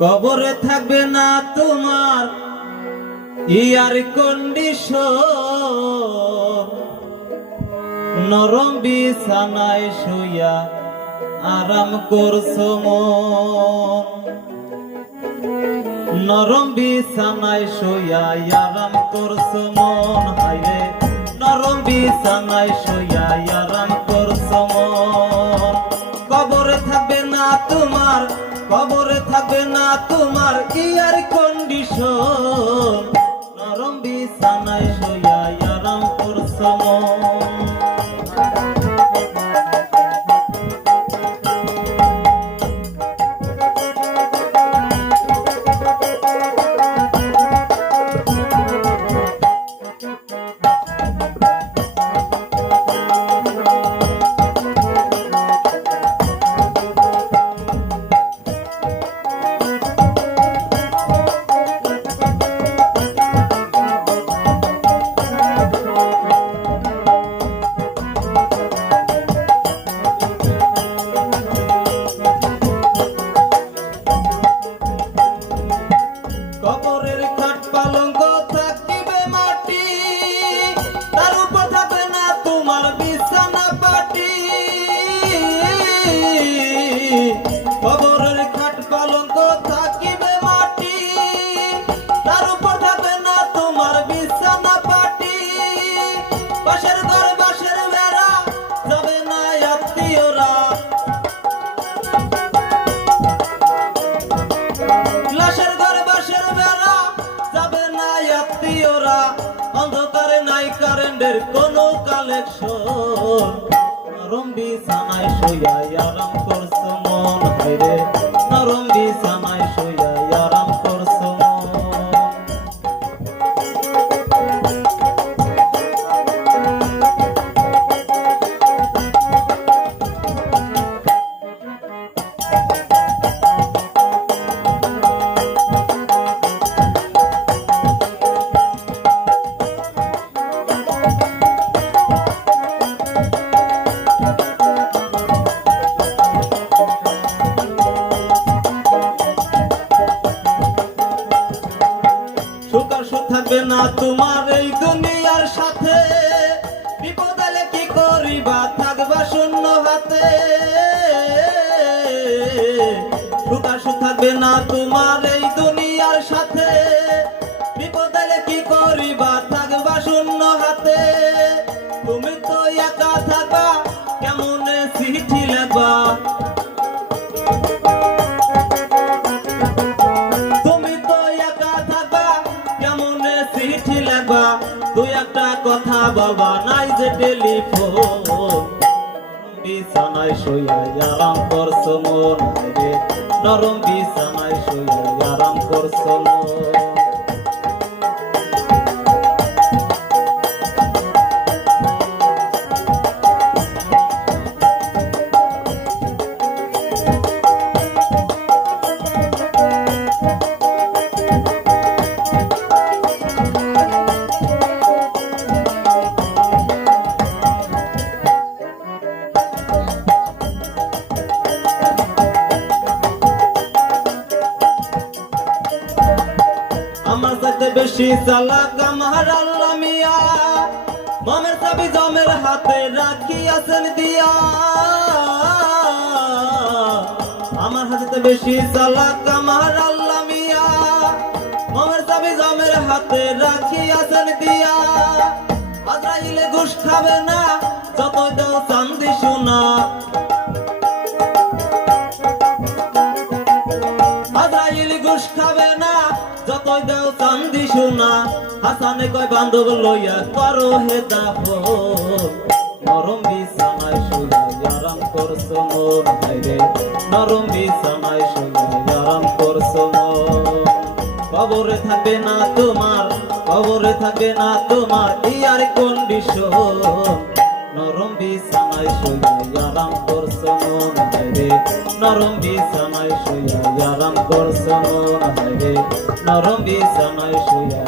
কবরে থাকবে না তোমার ইয়ার কন্ডিশন, নরম বিছানায় শুইয়া আরাম করছো মন, নরম বিছানায় শুইয়া আরাম করছো মন, হায়রে নরম বিছানায় শুইয়া আরাম করছো মন। কবরে থাকবে না তোমার, কবরে থাকবে না তোমার ইয়ার কন্ডিশন, নরম বিছানায় শুইয়া আরাম করছো মন। কবরের খাট পালঙ্ক থাকিবে মাটি, তার উপর থাকবে না তোমার বিছানা পাটি। কবরের খাট পালঙ্ক থাকিবে মাটি, তার উপর থাকবে না তোমার বিছানা পাটি। বাঁশের ঘর বাঁশের বেড়া যাবে না আত্মীয়রা, লাশের ঘর বাঁশের বেড়া যাবে না আত্মীয়রা। অন্ধকারে নাই কারেন্টের কোনো কালেকশন, নরম বিছানায় শুইয়া আরাম করছো মন, হায়রে নরম বিছানায় শুইয়া আরাম করছো মন। থাকবে না তোমার এই দুনিয়ার সাথে, বিপদ এলে কি করিবা থাকবা শূন্য হাতে। সুখ থাকবে না তোমার এই দুনিয়ার সাথে, বিপদ এলে কি করিবা থাকবা শূন্য হাতে। তুমি তো একা থাকবা কেমনে চিঠি লেখবা, চিঠি লেখবা তুই একটা কথা বলবা নাই যে টেলিফোন। বিছানায় শুইয়া আরাম করছো মন, হায়রে নরম বিছানায় শুইয়া আরাম করছো মন। আমার সাথে বেশি চালাক আমার আল্লাহ মিয়া, মমের চাবি জমের হাতে রাখিয়াছেন দিয়া। আমার হাতে বেশি চালাক আমার আল্লাহ মিয়া, মমের চাবি জমের হাতে রাখিয়াছেন দিয়া। আজরাইলে ঘুষ খাবে না যতই দাও চান্দি সোনা, আজরাইলে ঘুষ খাবে না যতই দাও চান্দি সোনা। হাসানে কয় বান্ধব লইয়া করো হে দাফন, নরম বিছানায় শুইয়া আরাম করছো মন, হায়রে নরম বিছানায় শুইয়া আরাম করছো মন। কবরে থাকবে না তোমার, কবরে থাকবে না তোমার ইয়ার কন্ডিশন, নরম বিছানায় শুইয়া আরাম করছো মন, হায়রে নরম বিছানায় শুইয়া আরাম করছো মন, হায়রে নরম বিছানায় শুইয়া